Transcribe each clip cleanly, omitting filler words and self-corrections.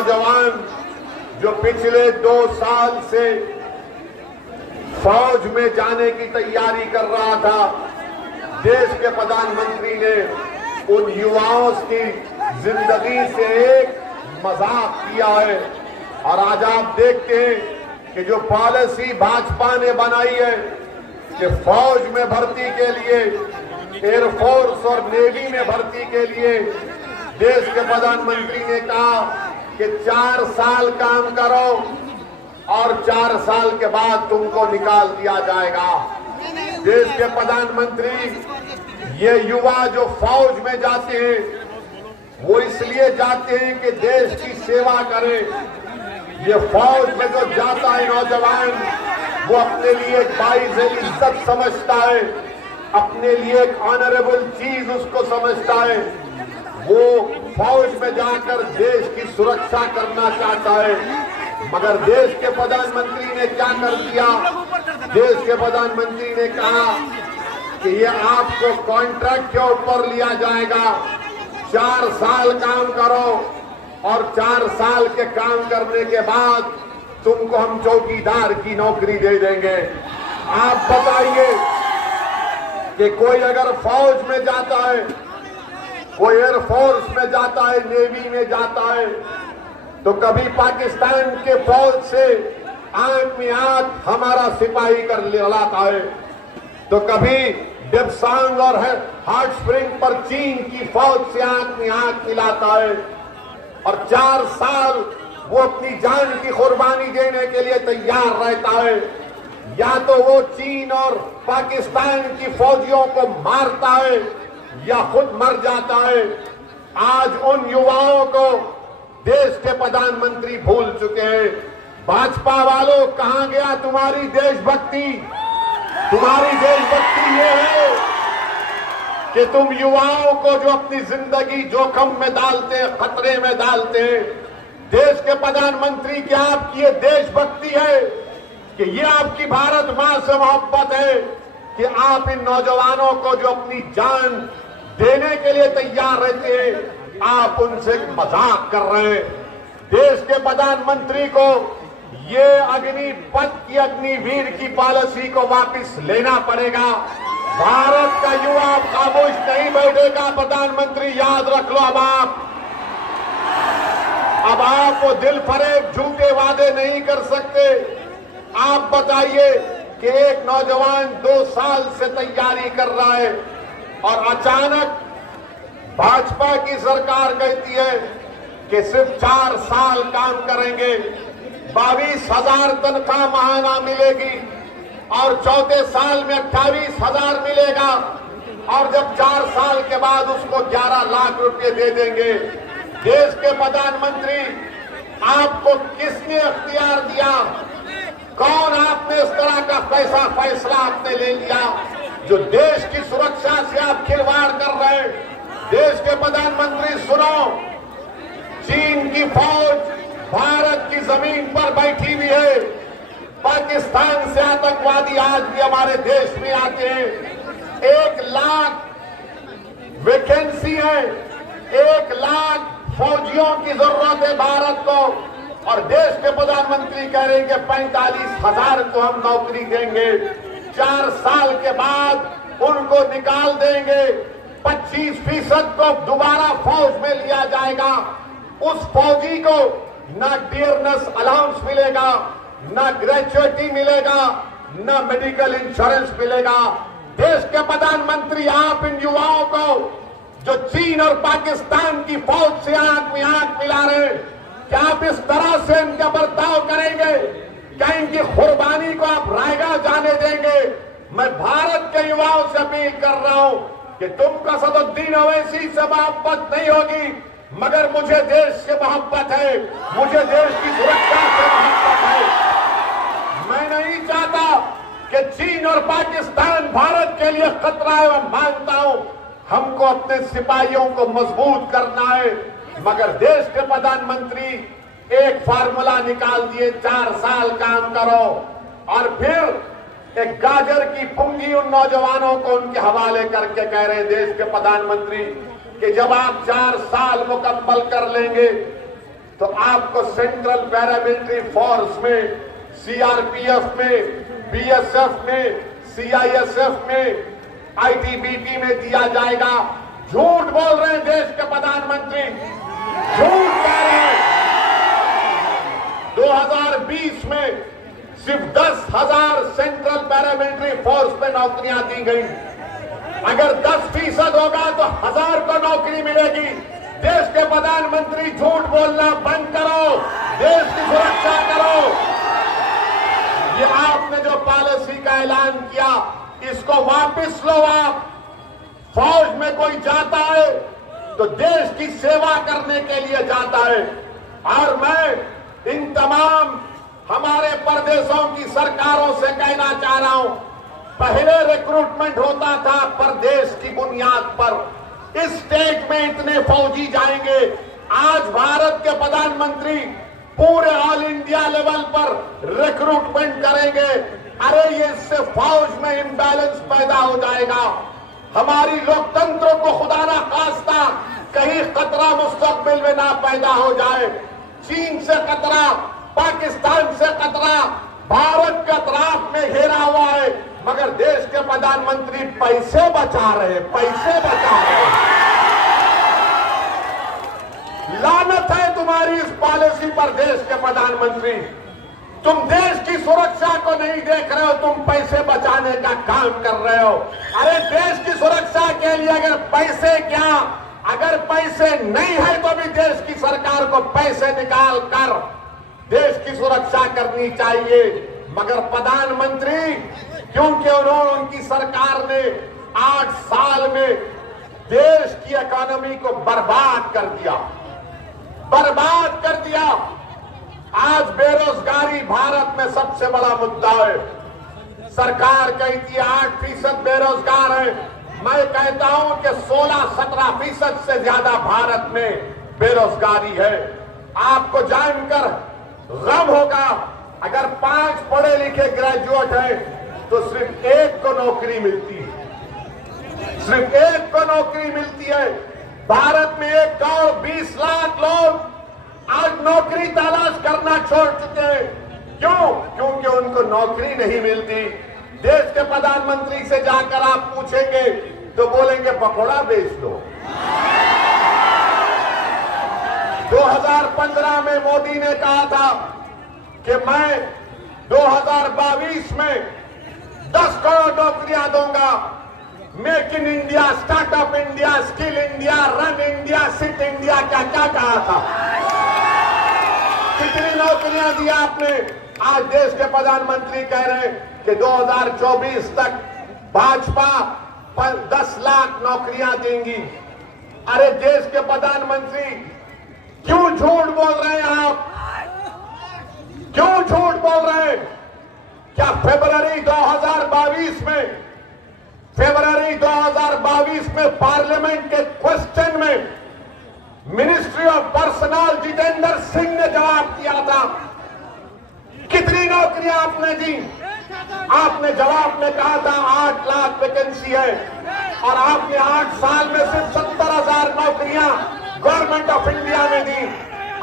नौजवान जो पिछले 2 साल से फौज में जाने की तैयारी कर रहा था, देश के प्रधानमंत्री ने उन युवाओं की जिंदगी से एक मजाक किया है। और आज आप देखते हैं कि जो पॉलिसी भाजपा ने बनाई है कि फौज में भर्ती के लिए, एयरफोर्स और नेवी में भर्ती के लिए देश के प्रधानमंत्री ने कहा कि 4 साल काम करो और 4 साल के बाद तुमको निकाल दिया जाएगा। देश के प्रधानमंत्री ये युवा जो फौज में जाते हैं वो इसलिए जाते हैं कि देश की सेवा करें। ये फौज में जो जाता है नौजवान, वो अपने लिए एक बाइज़ इज्जत समझता है, अपने लिए एक ऑनरेबल चीज उसको समझता है। वो फौज में जाकर देश की सुरक्षा करना चाहता है। मगर देश के प्रधानमंत्री ने क्या कर दिया? देश के प्रधानमंत्री ने कहा कि ये आपको कॉन्ट्रैक्ट के ऊपर लिया जाएगा, 4 साल काम करो और 4 साल के काम करने के बाद तुमको हम चौकीदार की नौकरी दे देंगे। आप बताइए कि कोई अगर फौज में जाता है, कोई एयरफोर्स में जाता है, नेवी में जाता है, तो कभी पाकिस्तान के फौज से आंख में आंख हमारा सिपाही कर लाता है, तो कभी डेप्सांग और हॉट स्प्रिंग पर चीन की फौज से आंख में आंख मिलाता है। और 4 साल वो अपनी जान की कुर्बानी देने के लिए तैयार रहता है। या तो वो चीन और पाकिस्तान की फौजियों को मारता है या खुद मर जाता है। आज उन युवाओं को देश के प्रधानमंत्री भूल चुके हैं। भाजपा वालों, कहां गया तुम्हारी देशभक्ति? तुम्हारी देशभक्ति ये है कि तुम युवाओं को जो अपनी जिंदगी जोखिम में डालते हैं, खतरे में डालते हैं, देश के प्रधानमंत्री, क्या आपकी ये देशभक्ति है कि ये आपकी भारत मां से मोहब्बत है कि आप इन नौजवानों को जो अपनी जान देने के लिए तैयार रहते हैं, आप उनसे मजाक कर रहे हैं? देश के प्रधानमंत्री को ये अग्निपथ की, अग्निवीर की पॉलिसी को वापस लेना पड़ेगा। भारत का युवा खामोश नहीं बैठेगा। प्रधानमंत्री याद रख लो, अब आप वो दिल फरेब झूठे वादे नहीं कर सकते। आप बताइए कि एक नौजवान 2 साल से तैयारी कर रहा है और अचानक भाजपा की सरकार कहती है कि सिर्फ 4 साल काम करेंगे, 22,000 तनख्वाह महाना मिलेगी और चौथे साल में 28,000 मिलेगा और जब 4 साल के बाद उसको 11 लाख रुपए दे देंगे। देश के प्रधानमंत्री, आपको किसने अख्तियार दिया? कौन आपने इस तरह का फैसला आपने ले लिया जो देश की सुरक्षा से आप खिलवाड़ कर रहे हैं? देश के प्रधानमंत्री सुनो, चीन की फौज भारत की जमीन पर बैठी हुई है। पाकिस्तान से आतंकवादी आज भी हमारे देश में आते हैं। 1 लाख वैकेंसी है, 1 लाख फौजियों की जरूरत है भारत को, और देश के प्रधानमंत्री कह रहे हैं कि 45,000 को हम नौकरी देंगे, 4 साल के बाद उनको निकाल देंगे, 25% को दोबारा फौज में लिया जाएगा। उस फौजी को ना डियरनेस अलाउंस मिलेगा, ना ग्रेजुएटी मिलेगा, ना मेडिकल इंश्योरेंस मिलेगा। देश के प्रधानमंत्री, आप इन युवाओं को जो चीन और पाकिस्तान की फौज से आंख में आंख मिला रहे हैं, क्या आप इस तरह से इनका बर्ताव करेंगे? क्या इनकी कुर्बानी को आप रायगा जाने देंगे? मैं भारत के युवाओं से अपील कर रहा हूं कि तुमको असदुद्दीन ओवैसी से मोहब्बत नहीं होगी, मगर मुझे देश से मोहब्बत है, मुझे देश की सुरक्षा से मोहब्बत है। मैं नहीं चाहता कि चीन और पाकिस्तान भारत के लिए खतरा है। मैं मानता हूं हमको अपने सिपाहियों को मजबूत करना है, मगर देश के प्रधानमंत्री एक फार्मूला निकाल दिए, 4 साल काम करो और फिर एक गाजर की पुंगी उन नौजवानों को उनके हवाले करके कह रहे हैं देश के प्रधानमंत्री कि जब आप 4 साल मुकम्मल कर लेंगे तो आपको सेंट्रल पैरामिलिट्री फोर्स में, सीआरपीएफ में, बीएसएफ में, सीआईएसएफ में, आईटीबीपी में दिया जाएगा। झूठ बोल रहे हैं देश के प्रधानमंत्री, झूठ कह रहे हैं। 2020 में सिर्फ 10,000 सेंट्रल पैरामिलिट्री फोर्स पे नौकरियां दी गई। अगर 10% होगा तो 1000 को नौकरी मिलेगी। देश के प्रधानमंत्री झूठ बोलना बंद करो, देश की सुरक्षा करो। ये आपने जो पॉलिसी का ऐलान किया, इसको वापस लो। आप फौज में कोई जाता है तो देश की सेवा करने के लिए जाता है। और मैं इन तमाम हमारे प्रदेशों की सरकारों से कहना चाह रहा हूं, पहले रिक्रूटमेंट होता था प्रदेश की बुनियाद पर, इस स्टेट में इतने फौजी जाएंगे। आज भारत के प्रधानमंत्री पूरे ऑल इंडिया लेवल पर रिक्रूटमेंट करेंगे। अरे ये इससे फौज में इम्बैलेंस पैदा हो जाएगा। हमारी लोकतंत्र को खुदा ना खास्ता कहीं खतरा मुस्तकबिल में ना पैदा हो जाए। चीन से खतरा, पाकिस्तान से खतरा, भारत के अतराफ में घेरा हुआ है, मगर देश के प्रधानमंत्री पैसे बचा रहे, पैसे बचा रहे। लानत है तुम्हारी इस पॉलिसी पर देश के प्रधानमंत्री। तुम देश की सुरक्षा को नहीं देख रहे हो, तुम पैसे बचाने का काम कर रहे हो। अरे देश की सुरक्षा के लिए अगर पैसे क्या, अगर पैसे नहीं है तो भी देश की सरकार को पैसे निकाल कर देश की सुरक्षा करनी चाहिए। मगर प्रधानमंत्री, क्योंकि उन्होंने, उनकी सरकार ने 8 साल में देश की इकोनॉमी को बर्बाद कर दिया, बर्बाद कर दिया। आज बेरोजगारी भारत में सबसे बड़ा मुद्दा है। सरकार कहती है 8% बेरोजगार है। मैं कहता हूं कि 16-17% से ज्यादा भारत में बेरोजगारी है। आपको जानकर गम होगा, अगर 5 पढ़े लिखे ग्रेजुएट हैं तो सिर्फ 1 को नौकरी मिलती है, सिर्फ 1 को नौकरी मिलती है। भारत में 1 करोड़ 20 लाख लोग आज नौकरी तलाश करना छोड़ चुके हैं। क्यों? क्योंकि उनको नौकरी नहीं मिलती। देश के प्रधानमंत्री से जाकर आप पूछेंगे तो बोलेंगे पकौड़ा बेच दो। 2015 में मोदी ने कहा था कि मैं 2022 में 10 करोड़ नौकरियां दूंगा। Make in India, startup India, skill India, run India, sit India, क्या क्या कहा था। कितनी नौकरियां दी आपने? आज देश के प्रधानमंत्री कह रहे हैं कि 2024 तक भाजपा 10 लाख नौकरियां देंगी। अरे देश के प्रधानमंत्री, क्यों झूठ बोल रहे हैं आप? क्यों झूठ बोल रहे हैं? क्या फरवरी 2022 में पार्लियामेंट के क्वेश्चन में ministry of personal Jitendra Singh ने जवाब दिया था? कितनी नौकरियां आपने दी? आपने जवाब में कहा था 8 लाख वैकेंसी है, और आपने 8 साल में सिर्फ 70,000 नौकरियां गवर्नमेंट ऑफ इंडिया में दी।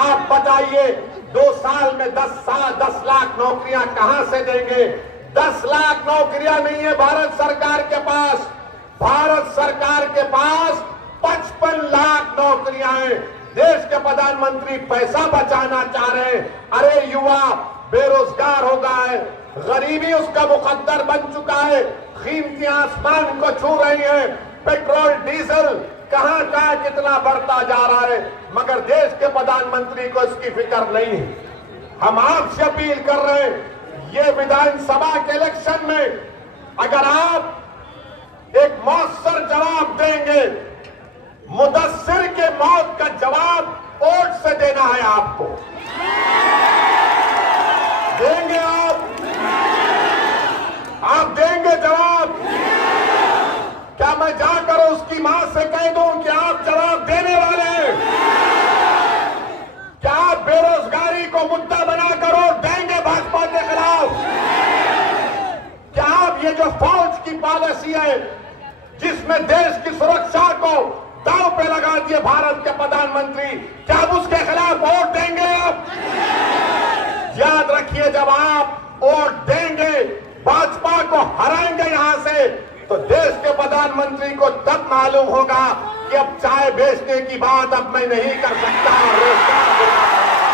आप बताइए 2 साल में 10 लाख नौकरियां कहां से देंगे? 10 लाख नौकरियां नहीं है भारत सरकार के पास। भारत सरकार के पास 55 लाख नौकरियां हैं। देश के प्रधानमंत्री पैसा बचाना चाह रहे हैं। अरे युवा बेरोजगार हो गया है, गरीबी उसका मुकद्दर बन चुका है, कीमतें आसमान को छू रही हैं, पेट्रोल डीजल कहां कहां कितना बढ़ता जा रहा है, मगर देश के प्रधानमंत्री को इसकी फिक्र नहीं है। हम आपसे अपील कर रहे हैं, ये विधानसभा के इलेक्शन में अगर आप एक मौसर जवाब देंगे, मुदस्सिर के मौत का जवाब वोट से देना है आपको। देंगे आप देंगे जवाब? क्या मैं जाकर उसकी मां से कह दूं कि आप जवाब देने वाले हैं? क्या आप बेरोजगारी को मुद्दा बनाकर वोट देंगे भाजपा के खिलाफ? क्या आप ये जो फौज की पॉलिसी है जिसमें देश की सुरक्षा को दांव पे लगा दिए भारत के प्रधानमंत्री, क्या आप उसके खिलाफ वोट देंगे? इसलिए जब आप वोट देंगे, भाजपा को हराएंगे यहां से, तो देश के प्रधानमंत्री को तब मालूम होगा कि अब चाय बेचने की बात अब मैं नहीं कर सकता, रोजगार देना पड़ेगा।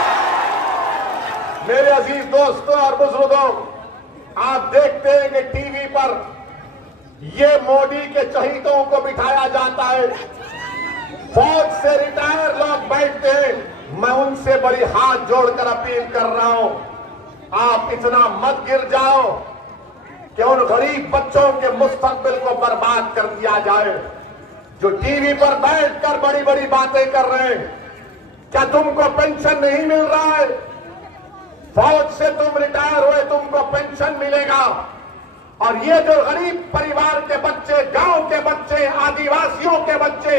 मेरे अजीज दोस्तों और बुजुर्गों, आप देखते हैं कि टीवी पर ये मोदी के चहीतों को बिठाया जाता है, फौज से रिटायर लोग बैठते हैं। मैं उनसे बड़ी हाथ जोड़कर अपील कर रहा हूं, आप इतना मत गिर जाओ कि उन गरीब बच्चों के मुस्तकबिल को बर्बाद कर दिया जाए जो टीवी पर बैठकर बड़ी बड़ी बातें कर रहे हैं। क्या तुमको पेंशन नहीं मिल रहा है? फौज से तुम रिटायर हुए, तुमको पेंशन मिलेगा। और ये जो गरीब परिवार के बच्चे, गांव के बच्चे, आदिवासियों के बच्चे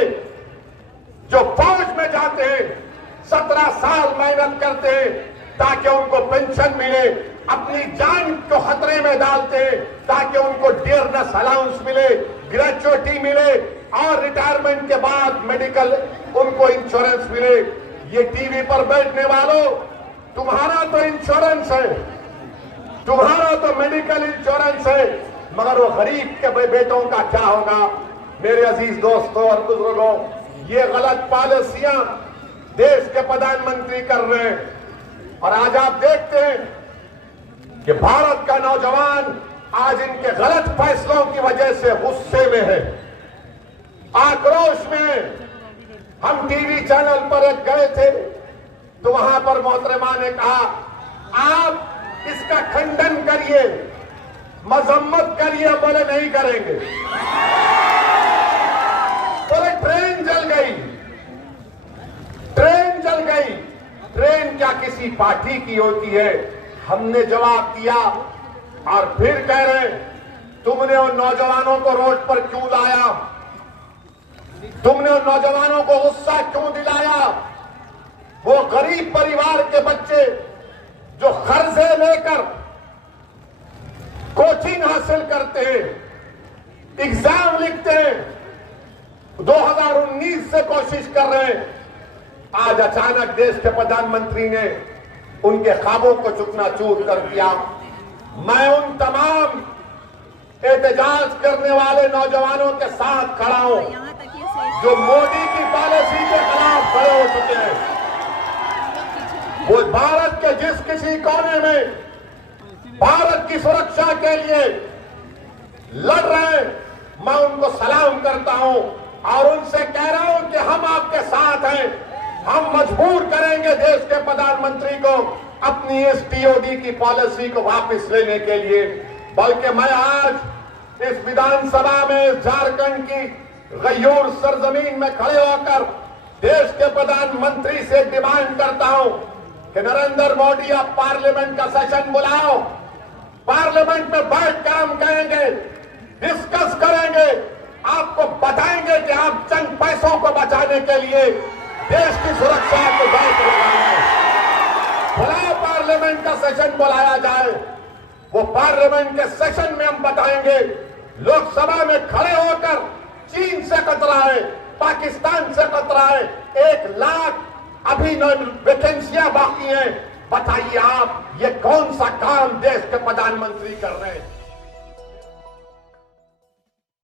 जो फौज में जाते हैं, 17 साल मेहनत करते हैं ताकि उनको पेंशन मिले, अपनी जान को खतरे में डालते हैं ताकि उनको डियरनेस अलाउंस मिले, ग्रेचुइटी मिले और रिटायरमेंट के बाद मेडिकल उनको इंश्योरेंस मिले। ये टीवी पर बैठने वालों, तुम्हारा तो इंश्योरेंस है, तुम्हारा तो मेडिकल इंश्योरेंस है, मगर वो गरीब के बेटों का क्या होगा? मेरे अजीज दोस्तों और बुजुर्गों, ये गलत पॉलिसियां देश के प्रधानमंत्री कर रहे हैं। और आज आप देखते हैं कि भारत का नौजवान आज इनके गलत फैसलों की वजह से गुस्से में है, आक्रोश में। हम टीवी चैनल पर एक गए थे तो वहां पर मोहतरमा ने कहा, आप इसका खंडन करिए, मजम्मत करिए। बोले नहीं करेंगे। बोले ट्रेन जल गई, ट्रेन जल गई। ट्रेन क्या किसी पार्टी की होती है? हमने जवाब दिया और फिर कह रहे तुमने उन नौजवानों को रोड पर क्यों लाया? तुमने उन नौजवानों को गुस्सा क्यों दिलाया? वो गरीब परिवार के बच्चे जो कर्जे लेकर कोचिंग हासिल करते हैं, एग्जाम लिखते हैं, 2019 से कोशिश कर रहे हैं, आज अचानक देश के प्रधानमंत्री ने उनके ख्वाबों को चूकनाचूर कर दिया। मैं उन तमाम एहतजाज करने वाले नौजवानों के साथ खड़ा हूं जो मोदी की पॉलिसी के खिलाफ खड़े हो चुके हैं। वो भारत के जिस किसी कोने में भारत की सुरक्षा के लिए लड़ रहे हैं, मैं उनको सलाम करता हूं और उनसे कह रहा हूं कि हम आपके साथ हैं। हम मजबूर करेंगे देश के प्रधानमंत्री को अपनी इस टीओडी की पॉलिसी को वापस लेने के लिए। बल्कि मैं आज इस विधानसभा में झारखंड की गयूर सरजमीन में खड़े होकर देश के प्रधानमंत्री से डिमांड करता हूं कि नरेंद्र मोदी, आप पार्लियामेंट का सेशन बुलाओ, पार्लियामेंट में बैठकर हम कहेंगे, डिस्कस करेंगे, आपको बताएंगे कि आप चंद पैसों को बचाने के लिए देश की सुरक्षा को दायित्व लगाएंगे। बुलाओ, पार्लियामेंट का सेशन बुलाया जाए, वो पार्लियामेंट के सेशन में हम बताएंगे। लोकसभा में खड़े होकर चीन से खतरा है, पाकिस्तान से खतरा है, 1 लाख अभी वैकेंसियां बाकी हैं। बताइए आप, ये कौन सा काम देश के प्रधानमंत्री कर रहे हैं?